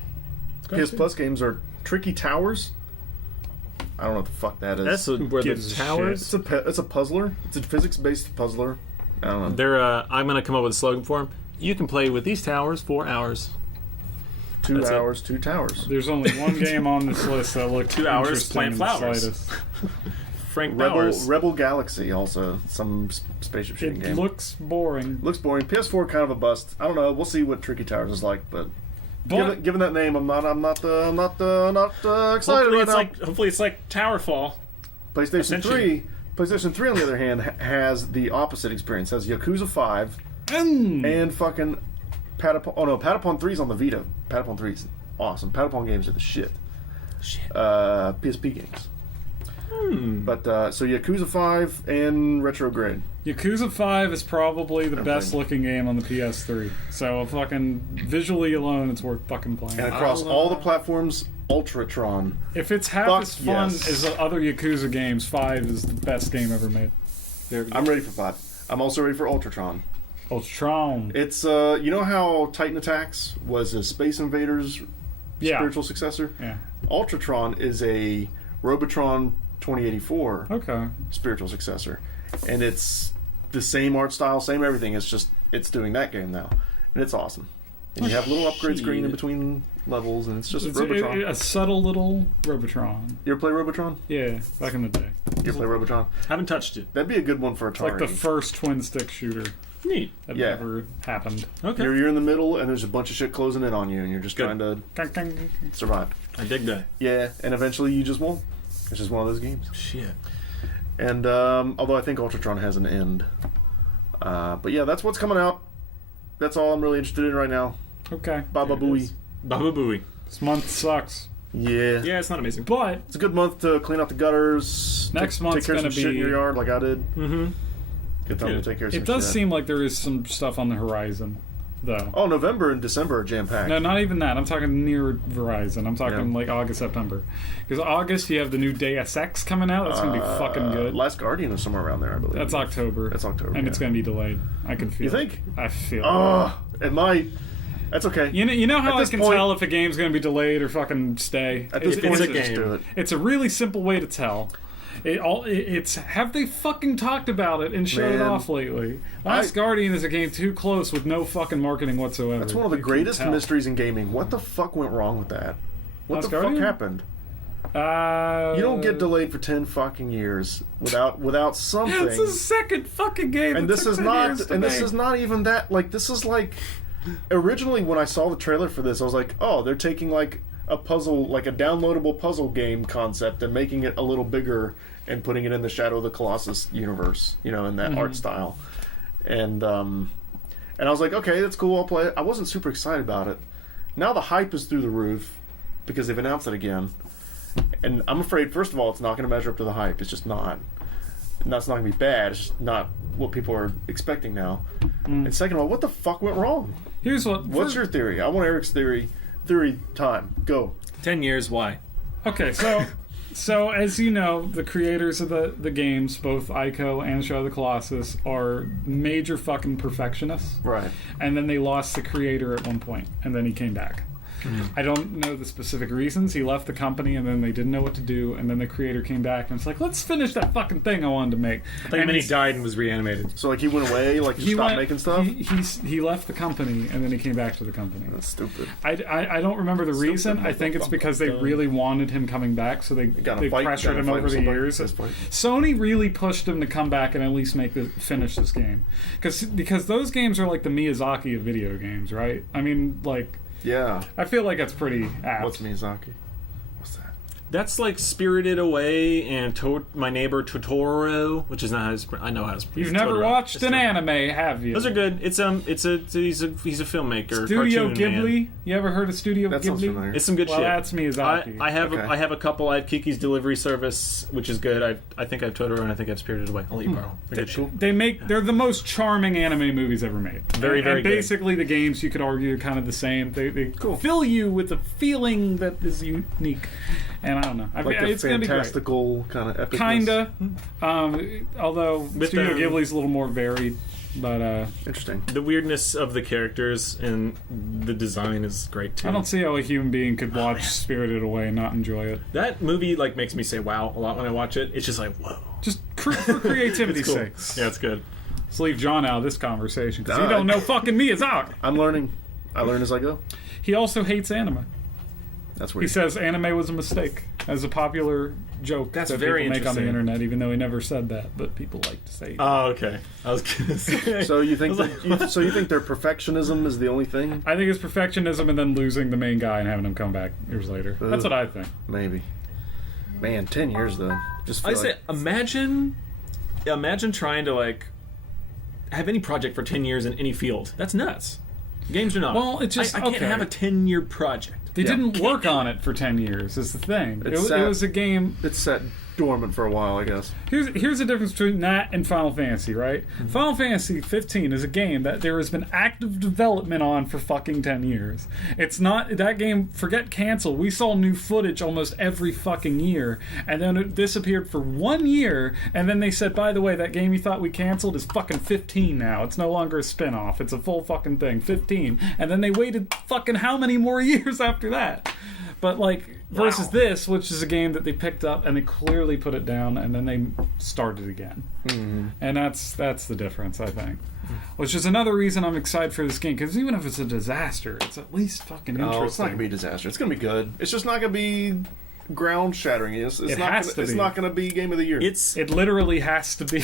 PS Plus games are Tricky Towers. I don't know what the fuck that is. That's where the gives a towers. It's a puzzler. It's a physics-based puzzler. I don't know. They're. I'm gonna come up with a slogan for them. You can play with these towers for hours. 2 That's it. hours, 2 towers. There's only one game on this list that looked 2 hours interesting playing in the flowers. slightest. Frank Bowers. Rebel Galaxy also some spaceship shooting It game. looks boring. Looks boring. PS4 kind of a bust. I don't know. We'll see what Tricky Towers is like, but But given that name, I'm not excited right now. Hopefully it's like Towerfall. PlayStation essentially. 3 on the other hand has the opposite experience. Has Yakuza 5 and fucking Patapon. Oh no, Patapon 3's on the Vita. Patapon 3's awesome. Patapon games are the shit. PSP games. But so Yakuza 5 and Retrograde. Yakuza 5 is probably the best looking game on the PS3. So fucking visually alone, it's worth fucking playing. And across all the platforms, Ultratron. If it's half Fuck as fun yes. as the other Yakuza games, 5 is the best game ever made. I'm ready for 5. I'm also ready for Ultratron. Ultron. It's you know how Titan Attacks was a Space Invaders spiritual successor? Yeah. Ultratron is a Robotron 2084 Okay. spiritual successor. And it's the same art style, same everything. It's doing that game now. And it's awesome. And you have a little upgrade screen in between levels, and it's just Robotron. A subtle little Robotron. You ever play Robotron? Yeah, back in the day. You ever play Robotron? Haven't touched it. That'd be a good one for Atari. It's like the first twin stick shooter Neat. that Yeah. ever happened. Okay. You're in the middle, and there's a bunch of shit closing in on you, and you're just Good. trying to survive. I dig that. Yeah, and eventually you just won't. It's just one of those games. Shit. And although I think Ultratron has an end. But yeah, that's what's coming out. That's all I'm really interested in right now. Okay. Baba There it Booey. is. Baba Booey. This month sucks. Yeah. Yeah, it's not amazing. But It's a good month to clean out the gutters. Next take month's care of some gonna shit in be- your yard like I did. Mm-hmm. Good time Yeah. to take care of some it does shit. seem like there is some stuff on the horizon, though. Oh, November and December are jam-packed. No, not even that. I'm talking near Verizon. I'm talking Yeah. like August, September. Because August, you have the new Deus Ex coming out. That's going to be fucking good. Last Guardian is somewhere around there, I believe. That's October. That's October, And it's yeah. going to be delayed. I can feel You it. think? I feel it. Oh, it might. That's okay. You know how At I this can point- tell if a game's going to be delayed or fucking stay? At this It's point, a just game. do it. It's a really simple way to tell. It's have they fucking talked about it and showed it Man. off lately? Last Guardian is a game too close with no fucking marketing whatsoever. That's one of the You can greatest tell. mysteries in gaming. What the fuck went wrong with that? What Last the Guardian? fuck happened? You don't get delayed for 10 fucking years without something. It's the second fucking game. and that this took is 10 not years to and this make. is not even that, like, this is like originally when I saw the trailer for this, I was like, oh, they're taking like a puzzle, like a downloadable puzzle game concept and making it a little bigger and putting it in the Shadow of the Colossus universe, you know, in that art style. And I was like, okay, that's cool, I'll play it. I wasn't super excited about it. Now the hype is through the roof because they've announced it again. And I'm afraid, first of all, it's not going to measure up to the hype. It's just not. And that's not going to be bad. It's just not what people are expecting now. And second of all, what the fuck went wrong? What's your theory? I want Eric's theory. Theory time. Go. 10 years, why? Okay, so as you know, the creators of the games, both Ico and Shadow of the Colossus, are major fucking perfectionists. Right. And then they lost the creator at one point, and then he came back. I don't know the specific reasons. He left the company, and then they didn't know what to do, and then the creator came back, and it's like, let's finish that fucking thing I wanted to make. And then he died and was reanimated. So, like, he went away, like, he stopped making stuff? He left the company, and then he came back to the company. That's stupid. I don't remember the reason. I think it's because they really wanted him coming back, so they pressured him over the years. Sony really pushed him to come back and at least finish this game. Because those games are like the Miyazaki of video games, right? I mean, like... Yeah. I feel like that's pretty apt. What's Miyazaki? What's that? That's like Spirited Away and My Neighbor Totoro, which is not how to I know how to You've never watched an anime, have you? Those are good. He's a filmmaker. Studio cartoon Ghibli? Man. You ever heard of Studio That Ghibli? sounds familiar. It's some good shit. Well, that's Miyazaki. I have a couple. I have Kiki's Delivery Service, which is good. I think I have Totoro and I think I have Spirited Away. I'll let you borrow. They're good shit. They're the most charming anime movies ever made. Very good. Basically, the games, you could argue, are kind of the same. They fill you with a feeling that is unique. And I don't know. It's going to be fantastical kind of epicness. Kinda. Although Studio Ghibli's a little more varied. But interesting. The weirdness of the characters and the design is great too. I don't see how a human being could watch Spirited Away and not enjoy it. That movie like makes me say wow a lot when I watch it. It's just like whoa. Just for creativity's cool. sake. Yeah, it's good. Let's leave John out of this conversation because he don't know fucking Miyazaki. I'm learning. I learn as I go. He also hates anime. That's weird. He says anime was a mistake as a popular joke that very people make on the interesting. internet, even though he never said that, but people like to say it. Oh, okay. I was gonna say. So you think you think their perfectionism is the only thing? I think it's perfectionism and then losing the main guy and having him come back years later. Ugh. That's what I think. Maybe. Man, 10 years though. Just feel say imagine trying to like have any project for 10 years in any field. That's nuts. Games are not. Well, it's just I can't have a 10-year project. They didn't work on it for 10 years, is the thing. It was a game... It's set dormant for a while, I guess. Here's the difference between that and Final Fantasy, right? Mm-hmm. Final Fantasy 15 is a game that there has been active development on for fucking 10 years. It's not... That game, forget cancel. We saw new footage almost every fucking year, and then it disappeared for 1 year, and then they said, by the way, that game you thought we canceled is fucking 15 now. It's no longer a spin-off. It's a full fucking thing. 15. And then they waited fucking how many more years after that? But like versus this, which is a game that they picked up and they clearly put it down and then they started again, and that's the difference, I think. Which is another reason I'm excited for this game, because even if it's a disaster, it's at least fucking interesting. Oh, it's not gonna be a disaster. It's gonna be good. It's just not gonna be ground shattering. It's not gonna be game of the year. It literally has to be.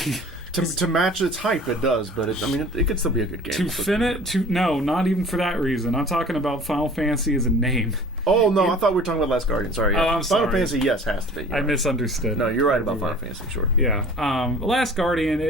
To match its hype, it does, but it could still be a good game. No, not even for that reason. I'm talking about Final Fantasy as a name. Oh, no, I thought we were talking about Last Guardian. Sorry. Yeah. Oh, I'm sorry. Final Fantasy, yes, has to be. I misunderstood. No, you're right about Final Fantasy, sure. Yeah. Last Guardian,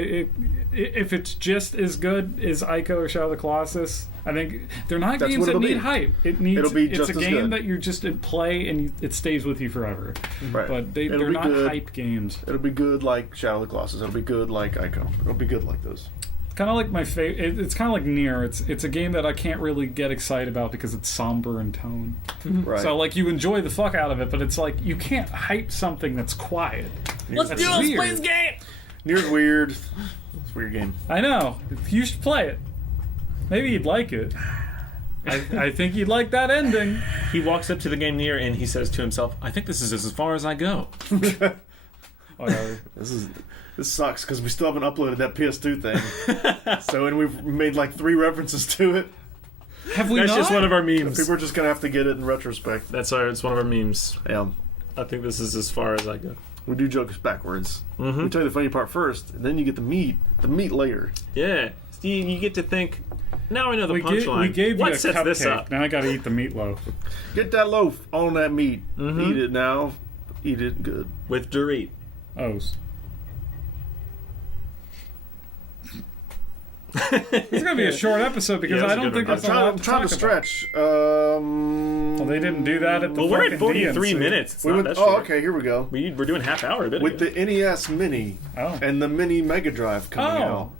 if it's just as good as Ico or Shadow of the Colossus, I think they're not games that need hype. It's a game that you just play and it stays with you forever. Right. But they're not hype games. It'll be good like Shadow of the Colossus. It'll be good like Ico. It'll be good like those. Kind of like my favorite. It's kind of like Nier. It's a game that I can't really get excited about because it's somber in tone. Right. So like you enjoy the fuck out of it, but it's like you can't hype something that's quiet. Let's play this game. Nier's weird. It's a weird game. I know. You should play it. Maybe you'd like it. I think you'd like that ending. He walks up to the game Nier and he says to himself, "I think this is as far as I go." Whatever. This sucks because we still haven't uploaded that PS2 thing. And we've made like 3 references to it. Have we That's not? just one of our memes. People are just gonna have to get it in retrospect. It's one of our memes. Yeah. I think this is as far as I go. We do jokes backwards. Mm-hmm. We tell you the funny part first, and then you get the meat later. Yeah. You get to think, Now I know the We punchline. gave you What a sets this cupcake. up? Now I got to eat the meatloaf. Get that loaf on that meat. Mm-hmm. Eat it now. Eat it good. With Dorit. O's. It's gonna be a short episode because Yeah, I that's a don't good think one. there's a lot I'm to trying talk to about. stretch. Well, they didn't do that at the Well, we're at fucking 43 DNC. minutes. It's We not went, that oh, short. okay. Here we go. We're doing half hour a bit With ago. the NES Mini Oh. and the Mini Mega Drive coming Oh. out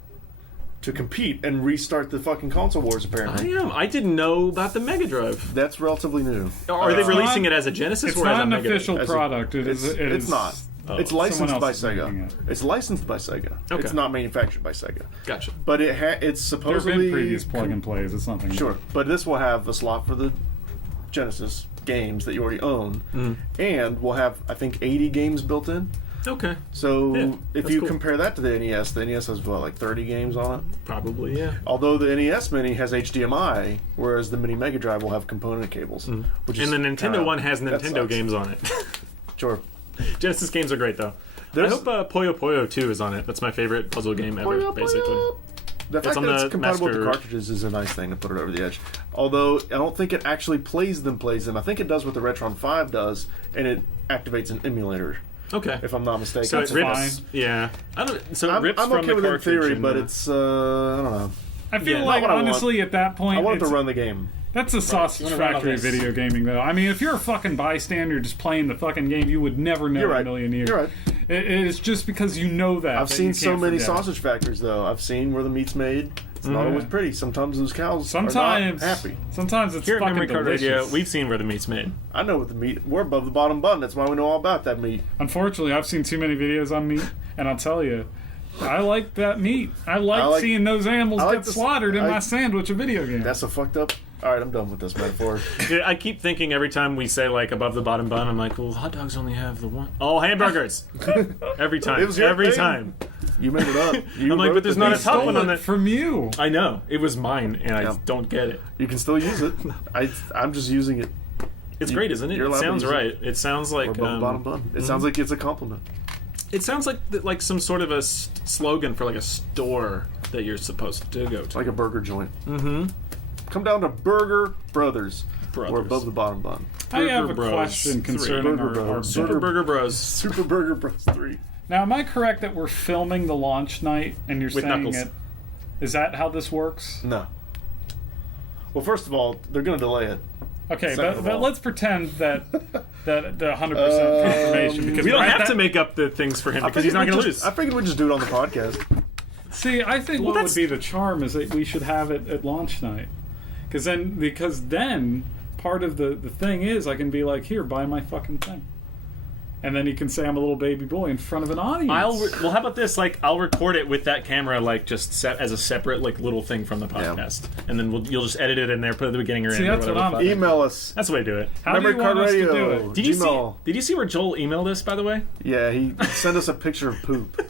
to compete and restart the fucking console wars. Apparently, I didn't know about the Mega Drive. that's relatively new. Are they It's releasing not- it as a Genesis It's or as not a an Mega official Drive? product. It's not. Oh. It's Someone licensed else by is making Sega. it. It's licensed by Sega. Okay. It's not manufactured by Sega. Gotcha. But it's There have supposedly been previous plug and plays. It's nothing. new. Sure, but this will have a slot for the Genesis games that you already own, and we'll have I think 80 games built in. Okay. So Yeah, if that's you cool. compare that to the NES has what, like 30 games on it. Probably, yeah. Although the NES Mini has HDMI, whereas the Mini Mega Drive will have component cables. Which is And the Nintendo kinda- one has that Nintendo sucks. games on it. Sure. Genesis games are great, though. There's- I hope Puyo Puyo 2 is on it. That's my favorite puzzle game ever, Puyo Puyo. basically. The fact on that it's the compatible with the Master- cartridges is a nice thing to put it over the edge. Although I don't think it actually plays them. I think it does what the Retron 5 does, and it activates an emulator, Okay. if I'm not mistaken. So it That's rips. fine. Yeah. So it I'm rips from okay the with it in cartridge. theory, and, but it's I don't know. I feel Yeah, like not what I want. honestly at that point, I want it to it's- run the game. that's a sausage You wanna run factory all this. video gaming though. I mean, if you're a fucking bystander just playing the fucking game, you would never know You're in right. a million years. You're right. It's just because you know that. I've that seen you so can't many forget. sausage factories, though. I've seen where the meat's made. It's not always pretty. Sometimes those cows are Sometimes not happy. Sometimes it's Here at fucking Memory Card delicious. Radio, we've seen where the meat's made. I know what the meat. We're above the bottom bun. That's why we know all about that meat. Unfortunately, I've seen too many videos on meat, and I'll tell you, I like that meat. I like seeing those animals I like get this- slaughtered in I- my sandwich of video game. That's a fucked up. All right, I'm done with this metaphor. Yeah, I keep thinking every time we say like above the bottom bun, I'm like, well, hot dogs only have the one. Oh, hamburgers! Every time, It was your every thing. time. You made it up. You I'm like, wrote but there's the not a thing. top Stole one on it that. from you. I know it was mine, and I Yeah. don't get it. You can still use it. I'm just using it. It's great, isn't it? you're It allowed to sounds use it. right. It sounds Or like above the bottom bun. It sounds like it's a compliment. it sounds like some sort of a slogan for like a store that you're supposed to go to. Like a burger joint. Mm-hmm. Come down to Burger Brothers. Brothers. Or above the bottom bun. I have a Burger Bros. question 3. concerning Burger our Bros. Super Burger Bros. Super Burger Bros 3. Now, am I correct that we're filming the launch night and you're With saying Knuckles. it? Is that how this works? No. Well, first of all, they're going to delay it. Okay, Second of but all- let's pretend that the 100% confirmation because We don't we're at have to that- make up the things for him because he's not going to lose. I figured we'd just do it on the podcast. See, I think what that's- would be the charm is that we should have it at launch night, because then part of the thing is I can be like, here, buy my fucking thing, and then you can say I'm a little baby boy in front of an audience. Well, how about this? Like, I'll record it with that camera, like just set as a separate like little thing from the podcast, and then you'll just edit it in there, put it at the beginning or See, end. Or that's what whatever I'm- the fuck. Email us. That's the way to do it. How do you want us to do it? Did you Gmail. see? Did you see where Joel emailed us? By the way, Yeah, he sent us a picture of poop.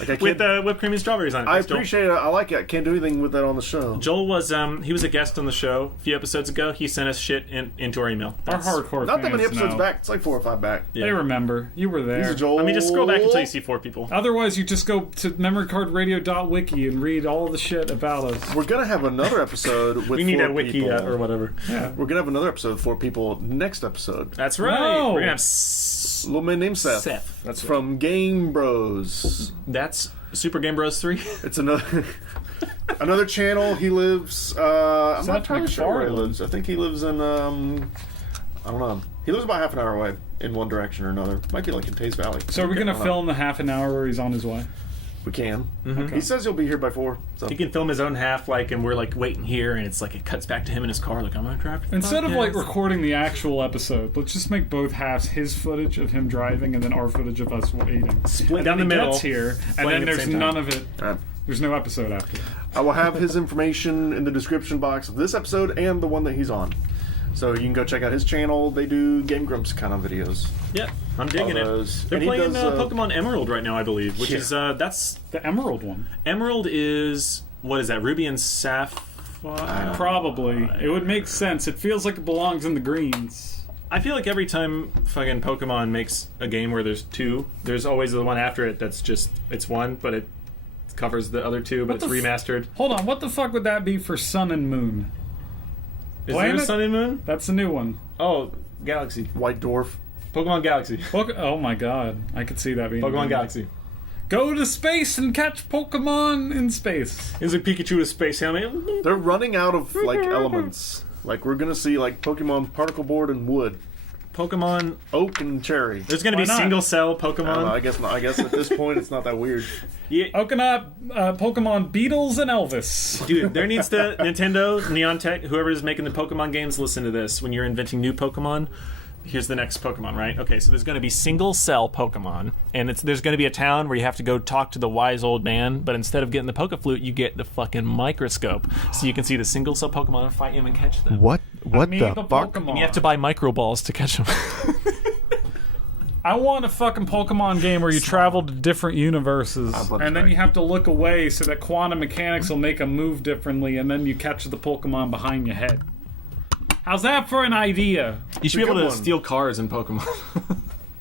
Like I with can't. whipped cream and strawberries on it. I Thanks, Joel. appreciate it. I like it. I can't do anything with that on the show. Joel was he was a guest on the show a few episodes ago. He sent us shit into our email. Our That's- hardcore Not that many fans episodes know. back. It's like 4 or 5 back. Yeah. They remember. You were there. These are Joel. I mean, just scroll back until you see 4 people. Otherwise, you just go to memorycardradio.wiki and read all the shit about us. We're gonna have another episode with We need 4 a wiki people. or whatever. Yeah. We're gonna have another episode with 4 people next episode. That's right. No. We're gonna have A little man named Seth. That's right. From Game Bros. That's Super Game Bros 3. It's another channel. He lives. I'm Seth not entirely sure where he MacFarlane. lives. I think he lives in. I don't know. He lives about half an hour away in one direction or another. Might be like in Taze Valley. So we're I gonna don't know. film the half an hour where he's on his way. We can. Mm-hmm. He says he'll be here by 4. So. He can film his own half, like, and we're like waiting here, and it's like it cuts back to him in his car, like I'm gonna drive. To the Instead of podcast. like recording the actual episode, let's just make both halves his footage of him driving and then our footage of us eating. Split And down then the he middle, gets here, and playing then at the there's same time. none of it. All right. There's no episode after that. I will have his information in the description box of this episode and the one that he's on. So you can go check out his channel. They do Game Grumps kind of videos. Yeah, I'm digging All those. it. They're And he playing does, Pokemon Emerald right now, I believe, which Yeah. is that's The Emerald one. Emerald is what is that? Ruby and Sapphire. Probably. It would make sense. It feels like it belongs in the greens. I feel like every time fucking Pokemon makes a game where there's 2, there's always the one after it that's just it's one, but it's covers the other two, but it's remastered. Hold on, what the fuck would that be for Sun and Moon? Is there a Sun and Moon? That's the new one. Oh, Galaxy. White Dwarf. Pokemon Galaxy. Oh my god, I could see that being Pokemon Galaxy. Go to space and catch Pokemon in space. Is a Pikachu with space helmet? They're running out of like elements. Like we're gonna see like Pokemon particle board and wood, Pokemon oak and cherry. There's gonna be not? single cell I don't know, Pokemon. I guess not. I guess at this point it's not that weird. Yeah. Pokemon Beatles and Elvis. Dude, there needs to Nintendo, Neontech, whoever is making the Pokemon games, listen to this. When you're inventing new Pokemon, here's the next Pokemon, right? Okay, so there's going to be single cell Pokemon, and there's going to be a town where you have to go talk to the wise old man, but instead of getting the Pokeflute, you get the fucking microscope, so you can see the single cell Pokemon and fight him and catch them. What Amoeba the fuck? Pokemon. And you have to buy micro balls to catch them. I want a fucking Pokemon game where you travel to different universes, and then you have to look away so that quantum mechanics will make them move differently, and then you catch the Pokemon behind your head. How's that for an idea? You should be able to one. steal cars in Pokemon.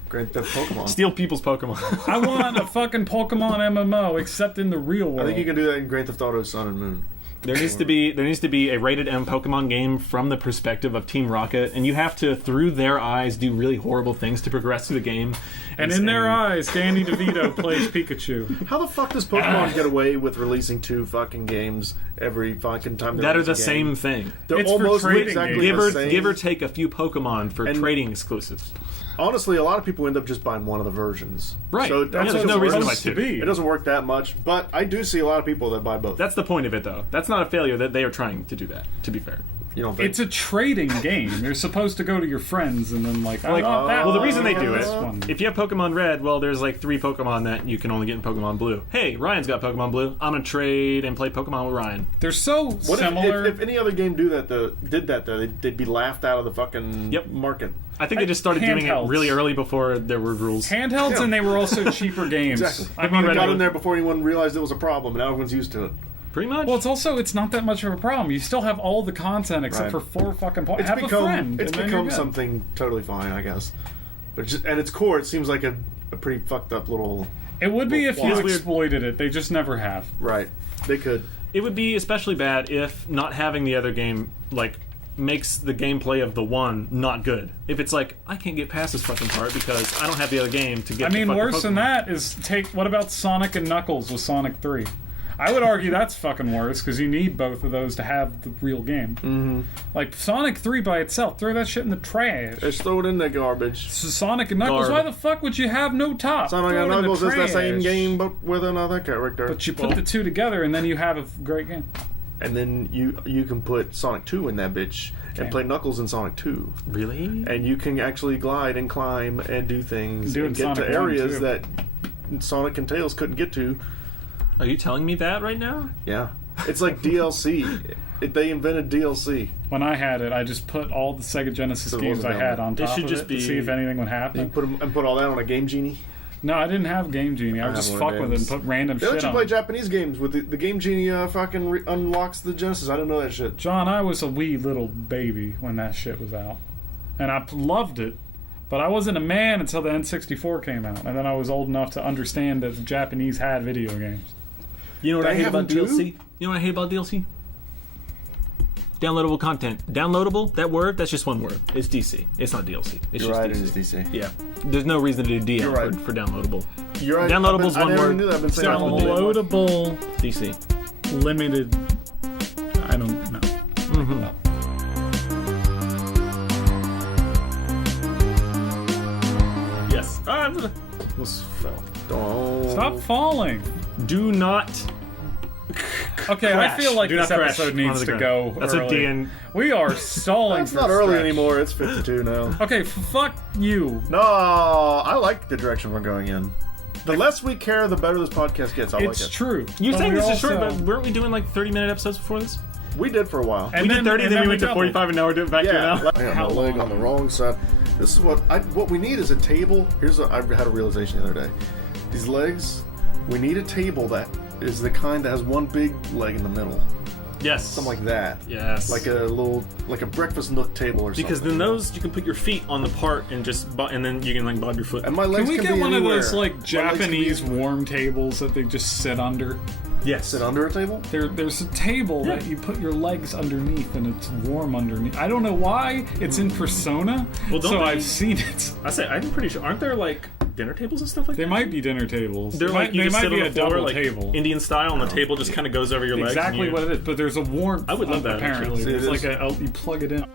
Grand Theft Pokemon. Steal people's Pokemon. I want a fucking Pokemon MMO, except in the real world. I think you can do that in Grand Theft Auto Sun and Moon. There needs to be a rated M Pokemon game from the perspective of Team Rocket, and you have to, through their eyes, do really horrible things to progress through the game. And in their eyes, Danny DeVito plays Pikachu. How the fuck does Pokemon get away with releasing 2 fucking games every fucking time? That are the same thing. They're It's for almost trading exactly games. the same. Give or take a few Pokemon for trading exclusives. Honestly, a lot of people end up just buying one of the versions. Right. So Yeah, there's doesn't no reason work. to buy to two. be. It doesn't work that much, but I do see a lot of people that buy both. That's the point of it, though. That's not a failure. That they are trying to do that. To be fair. You don't think? It's a trading game. You're supposed to go to your friends and then I want that. Well, the reason they do this it, one. if you have Pokemon Red, well, there's like 3 Pokemon that you can only get in Pokemon Blue. Hey, Ryan's got Pokemon Blue. I'm gonna trade and play Pokemon with Ryan. They're so What similar. if any other game did that though, they'd be laughed out of the fucking market. I think they just started doing it Handhelds. really early before there were rules. Handhelds, and they were also cheaper games. Exactly. I Pokemon mean, got in there before anyone realized it was a problem, and now everyone's used to it. Pretty much. well, it's not that much of a problem. You still have all the content except Right. for 4 fucking points. It's Have a friend. It's and then become you're good. something totally fine, I guess. But just, at its core, it seems like a pretty fucked up little. It would be if you Well, exploited it. They just never have. Right. They could. It would be especially bad if not having the other game makes the gameplay of the one not good. If it's like, I can't get past this fucking part because I don't have the other game to get. I mean, worse than that is what about Sonic and Knuckles with Sonic 3? I would argue that's fucking worse because you need both of those to have the real game. Mm-hmm. Like Sonic 3 by itself, throw that shit in the trash. Just throw it in the garbage. So Sonic and Knuckles, why the fuck would you have no top? Sonic Throw and it in Knuckles is the trash. same game, but with another character. But you put the two together and then you have a great game. And then you can put Sonic 2 in that bitch and play Knuckles in Sonic 2. Really? And you can actually glide and climb and do things Do it and in get Sonic to 1 areas too. that Sonic and Tails couldn't get to. Are you telling me that right now? Yeah. It's like DLC. They invented DLC. When I had it, I just put all the Sega Genesis So it games wasn't I down had there. on It top should of just it be- to see if anything would You happen. put all that on a Game Genie. No, I didn't have Game Genie. I would have just one fuck of with it and those. put random They let shit you on play it. Japanese games with the Game Genie fucking unlocks the Genesis. I didn't know that shit. John, I was a wee little baby when that shit was out. And I loved it. But I wasn't a man until the N64 came out. And then I was old enough to understand that the Japanese had video games. You know what They I hate have about them too? DLC? You know what I hate about DLC? Downloadable content. Downloadable, that word, that's just one word. It's DC. It's not DLC. It's You're just right, DC. it is DC. Yeah. There's no reason to do DM You're right. for downloadable. You're right. Downloadable's I one never word. knew that. I've been saying that all day. Downloadable, DC. limited. I don't know. Yes. Almost fell. Don't. Stop falling. Do not. Okay, Crash. I feel like Do this not crash episode needs onto the to ground. go That's early. a DN. We are stalling It's for not early stretch. anymore. It's 52 now. Okay, fuck you. No, I like the direction we're going in. The less we care, the better this podcast gets. I It's like it. true. You're But saying we this is short, also- but weren't we doing like 30-minute episodes before this? We did for a while. And We did 30, then we went to doubled. 45, and now we're doing back to Yeah, now. I got my How leg long? on the wrong side. This is what we need is a table. I had a realization the other day. These legs, we need a table that is the kind that has one big leg in the middle. Yes. Something like that. Yes. Like a breakfast nook table or something. Because then those, you can put your feet on the part and and then you can like bob your foot. And my Can legs we can get be one anywhere. of those like My legs can be Japanese anywhere. warm tables that they just sit under? Yes. Sit under a table? There's a table that you put your legs underneath and it's warm underneath. I don't know why. It's in Persona, Well, don't so they- I've seen it. I'm pretty sure. Aren't there like dinner tables and stuff like They that? might be dinner tables. They're like you they just might sit be on a the floor, double like table. Indian style, and the table just kind of goes over your legs. Exactly and what it is, but there's a warmth. I would love that, Apparently, actually. there's It like is. you plug it in.